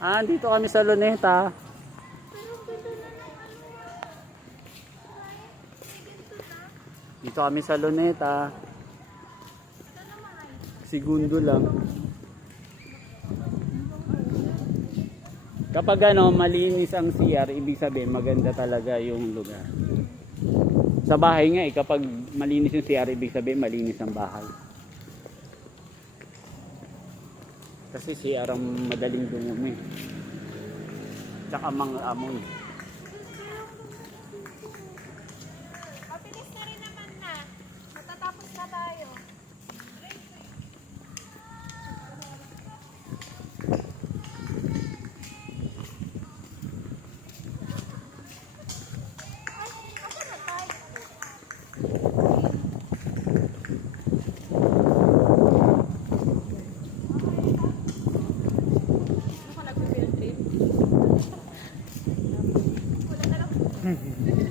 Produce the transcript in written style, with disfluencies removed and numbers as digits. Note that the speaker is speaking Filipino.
Dito kami sa Luneta. Dito kami sa Luneta. Segundo lang. Kapag malinis ang CR, ibig sabihin maganda talaga yung lugar. Sa bahay nga kapag malinis yung CR, ibig sabihin malinis ang bahay. Kasi CR ang madaling dumumi. Tsaka mga amoy. Mabilis na rin naman na. Matatapos na tayo. Ako nag-field trip. Wala na lang.